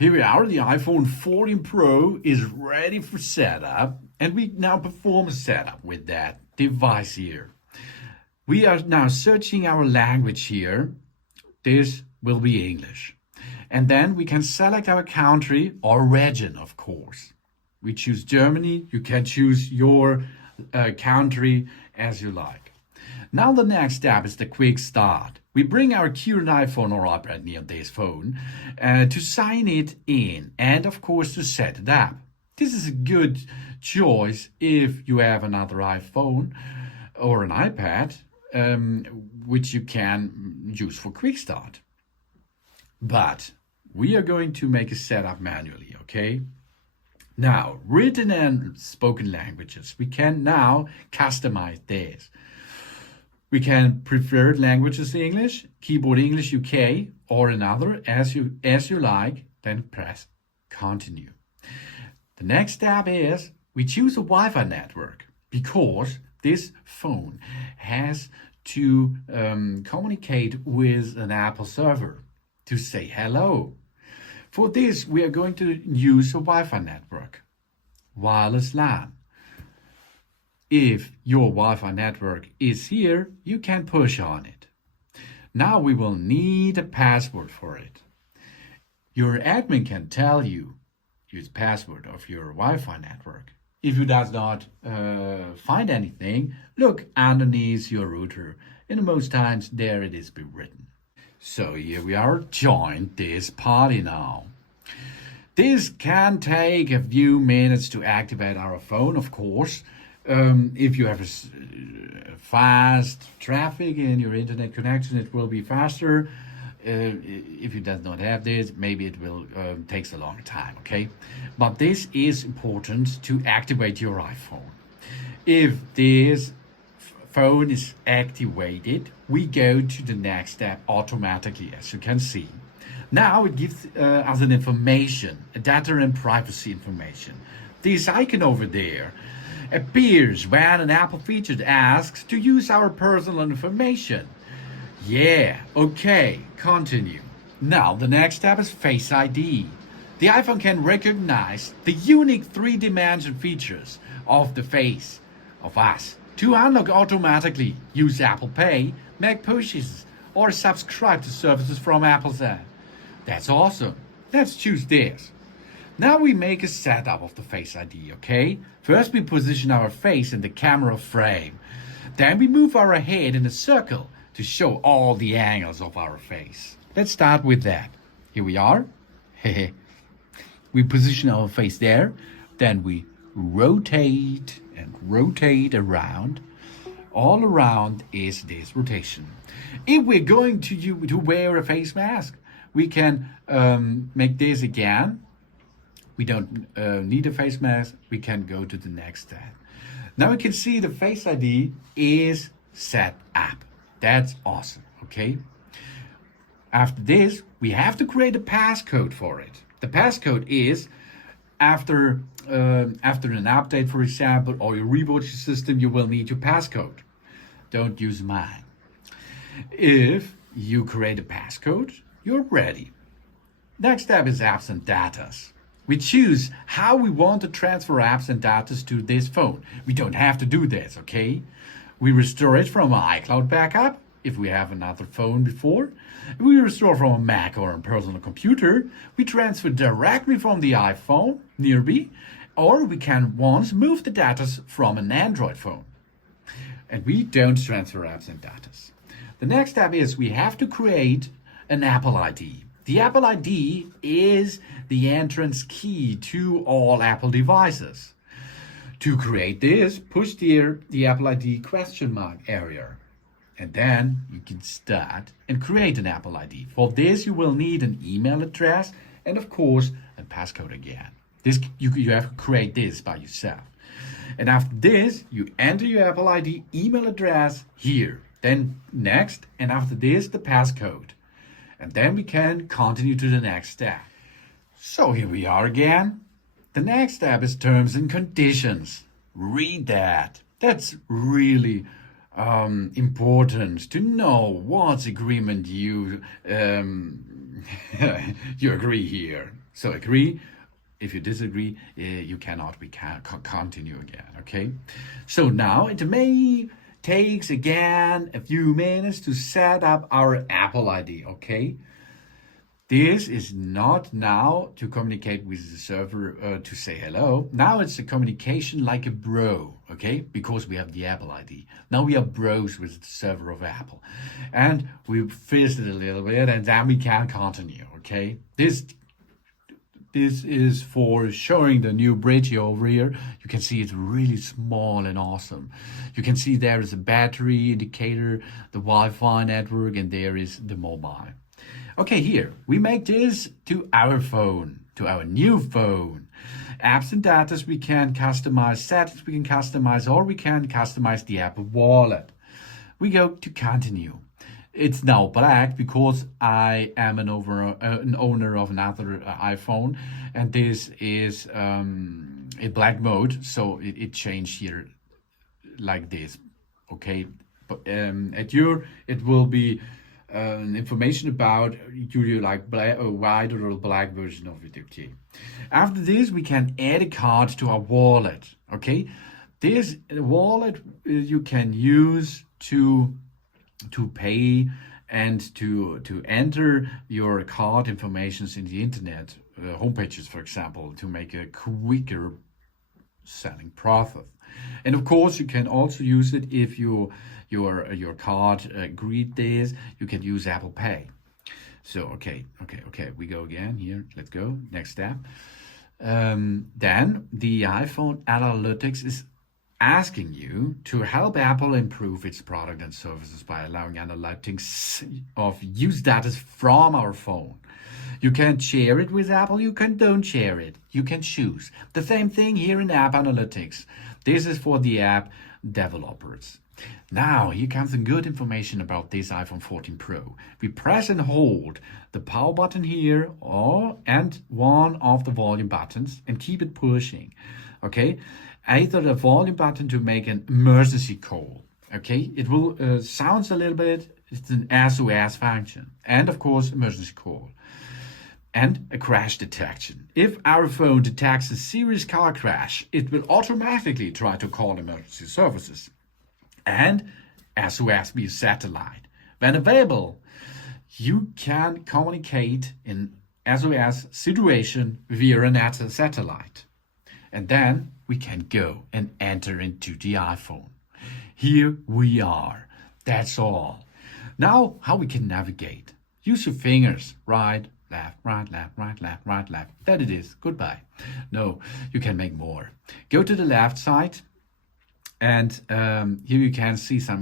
Here we are, the iPhone 14 Pro is ready for setup, and we now perform a setup with that device here. We are now searching our language here. This will be English. And then we can select our country or region, of course. We choose Germany. You can choose your country as you like. Now the next step is the quick start. We bring our current iPhone or iPad near this phone to sign it in and of course to set it up. This is a good choice if you have another iPhone or an iPad which you can use for quick start. But we are going to make a setup manually, okay? Now, written and spoken languages, we can now customize this. We can preferred languages English, keyboard English UK, or another as you like, then press continue. The next step is we choose a Wi-Fi network because this phone has to communicate with an Apple server to say hello. For this, we are going to use a Wi-Fi network, wireless LAN. If your Wi-Fi network is here, you can push on it. Now we will need a password for it. Your admin can tell you use password of your Wi-Fi network. If you does not find anything, look underneath your router, and most times there it is written. So here we are, joined this party now. This can take a few minutes to activate our phone, of course. If you have a fast traffic in your internet connection, it will be faster. If you does not have this, maybe it will takes a longer time, okay? But this is important to activate your iPhone. If this phone is activated, we go to the next step automatically, as you can see. Now it gives us an information, a data and privacy information. This icon over there appears when an Apple feature asks to use our personal information. Yeah, okay, continue. Now the next step is Face ID. The iPhone can recognize the unique three-dimensional features of the face of us to unlock automatically, use Apple Pay, make pushes, or subscribe to services from Apple's app. That's awesome. Let's choose this. Now we make a setup of the Face ID, okay? First we position our face in the camera frame. Then we move our head in a circle to show all the angles of our face. Let's start with that. Here we are. We position our face there. Then we rotate and rotate around. All around is this rotation. If we're going to wear a face mask, we can make this again. We don't need a face mask. We can go to the next step. Now we can see the Face ID is set up. That's awesome, okay? After this, we have to create a passcode for it. The passcode is after an update, for example, or your reboot system, you will need your passcode. Don't use mine. If you create a passcode, you're ready. Next step is apps and datas. We choose how we want to transfer apps and data to this phone. We don't have to do this, okay? We restore it from an iCloud backup, if we have another phone before. We restore from a Mac or a personal computer. We transfer directly from the iPhone nearby, or we can once move the data from an Android phone. And we don't transfer apps and data. The next step is we have to create an Apple ID. The Apple ID is the entrance key to all Apple devices. To create this, push the Apple ID question mark area. And then you can start and create an Apple ID. For this, you will need an email address and, of course, a passcode again. You have to create this by yourself. And after this, you enter your Apple ID email address here. Then next, and after this, the passcode. And then we can continue to the next step. So here we are again. The next step is terms and conditions. Read that. That's really important to know what agreement you you agree here. So agree. If you disagree, you cannot. We can continue again. Okay. So now it may takes again a few minutes to set up our Apple ID. Okay. This is not now to communicate with the server to say hello. Now it's a communication like a bro, okay? Because we have the Apple ID. Now we are bros with the server of Apple. And we fizzed it a little bit and then we can continue, okay? This is for showing the new bridge over here. You can see it's really small and awesome. You can see there is a battery indicator, the Wi-Fi network, and there is the mobile. Okay, here, we make this to our phone, to our new phone. Apps and data we can customize, settings we can customize, or we can customize the Apple Wallet. We go to continue. It's now black because I am an owner of another iPhone, and this is a black mode, so it changed here like this, okay? But it will be information about do you like black or white or black version of it. Okay, after this we can add a card to our wallet. Okay, this wallet you can use to pay and to enter your card informations in the internet homepages, for example, to make a quicker selling process. And of course you can also use it if your card agreed this. You can use Apple Pay. So okay, we go again here. Let's go next step. Then the iPhone analytics is asking you to help Apple improve its product and services by allowing analytics of use data from our phone. You can share it with Apple, you can don't share it. You can choose. The same thing here in App Analytics. This is for the app developers. Now, here comes some good information about this iPhone 14 Pro. We press and hold the power button here and one of the volume buttons and keep it pushing. Okay, either the volume button to make an emergency call. Okay, it will sounds a little bit, it's an SOS function, and of course emergency call. And a crash detection. If our phone detects a serious car crash, it will automatically try to call emergency services. And SOS via satellite. When available, you can communicate in SOS situation via a satellite. And then we can go and enter into the iPhone. Here we are. That's all. Now, how we can navigate. Use your fingers, right, left, right, left, right, left, right, left. That it is. Goodbye. No, you can make more. Go to the left side. And here you can see some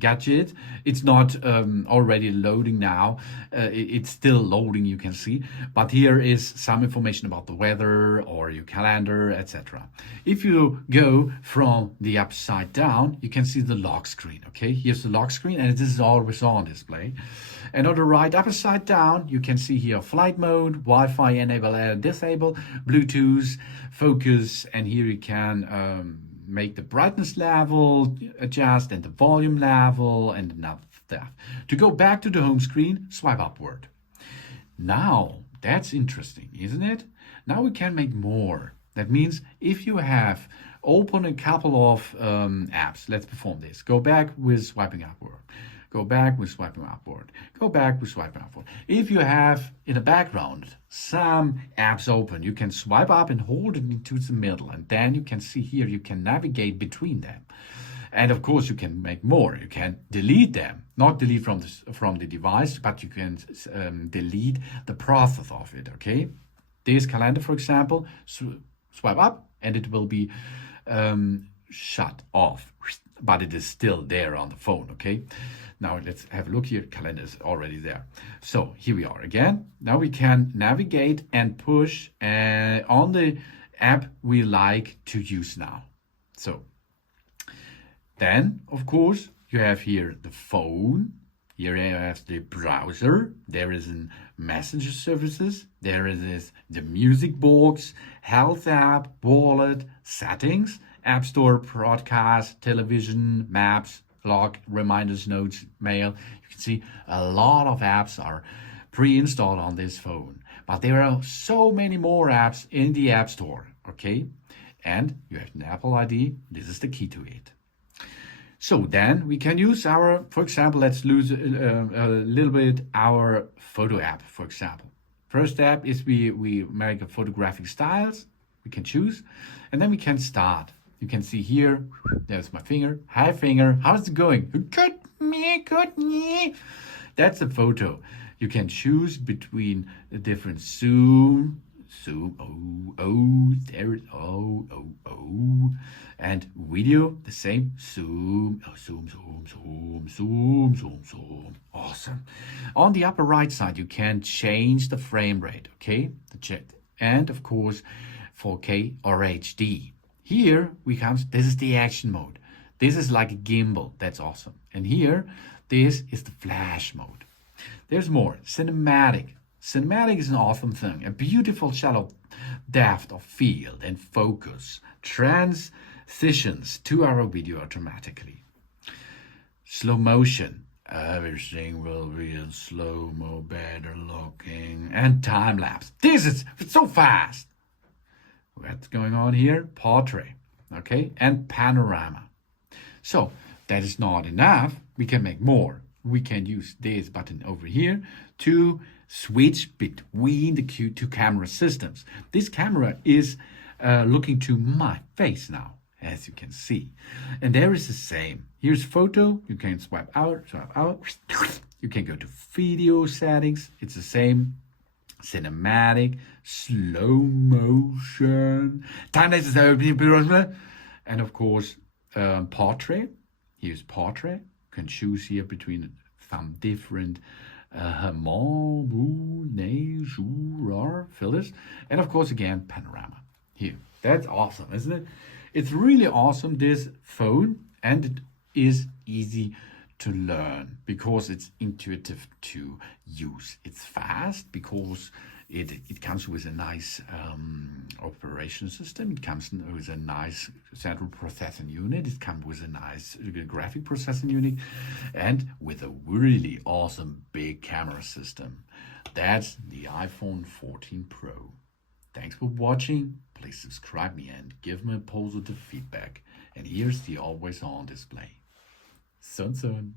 gadget. It's not already loading now. It's still loading, you can see. But here is some information about the weather or your calendar, etc. If you go from the upside down, you can see the lock screen. Okay, here's the lock screen, and this is always on display. And on the right upside down, you can see here flight mode, Wi-Fi enable and disable, Bluetooth, focus, and here you can make the brightness level, adjust, and the volume level, and enough stuff. To go back to the home screen, swipe upward. Now, that's interesting, isn't it? Now we can make more. That means if you have opened a couple of apps, let's perform this. Go back with swiping upward. Go back with swiping upward. Go back with swiping upward. If you have in the background some apps open, you can swipe up and hold it into the middle, and then you can see here you can navigate between them. And of course you can make more. You can delete them, not delete from the device, but you can delete the process of it. Okay, this calendar, for example, swipe up and it will be shut off, but it is still there on the phone. Okay. Now let's have a look here. Calendar is already there. So here we are again. Now we can navigate and push on the app we like to use now. So then, of course, you have here the phone. Here you have the browser. There is a messenger services. There is the music box, health app, wallet, settings, app store, broadcast, television, maps, log, reminders, notes, mail. You can see a lot of apps are pre-installed on this phone. But there are so many more apps in the App Store, okay? And you have an Apple ID. This is the key to it. So then we can use our, for example, let's use a little bit our photo app, for example. First step is we make a photographic styles. We can choose, and then we can start. You can see here, there's my finger. Hi, finger. How's it going? Good, me. That's a photo. You can choose between the different zoom, there it, and video, the same, zoom. Awesome. On the upper right side, you can change the frame rate, okay? And of course, 4K or HD. Here this is the action mode. This is like a gimbal. That's awesome. And here, this is the flash mode. There's more. Cinematic. Cinematic is an awesome thing. A beautiful shallow depth of field and focus. Transitions to our video automatically. Slow motion. Everything will be in slow-mo, better looking. And time lapse. It's so fast. What's going on here? Portrait, okay, and panorama. So that is not enough. We can make more. We can use this button over here to switch between the two camera systems. This camera is looking to my face now, as you can see. And there is the same. Here's photo. You can swipe out. You can go to video settings. It's the same. Cinematic, slow motion, time-lapse, and of course, portrait. Here's portrait. You can choose here between some different fillers, and of course, again, panorama. Here, that's awesome, isn't it? It's really awesome, this phone, and it is easy to learn because it's intuitive to use. It's fast because it comes with a nice operation system. It comes with a nice central processing unit. It comes with a nice graphic processing unit and with a really awesome big camera system. That's the iPhone 14 Pro. Thanks for watching. Please subscribe me and give me positive feedback. And here's the always on display. Soon.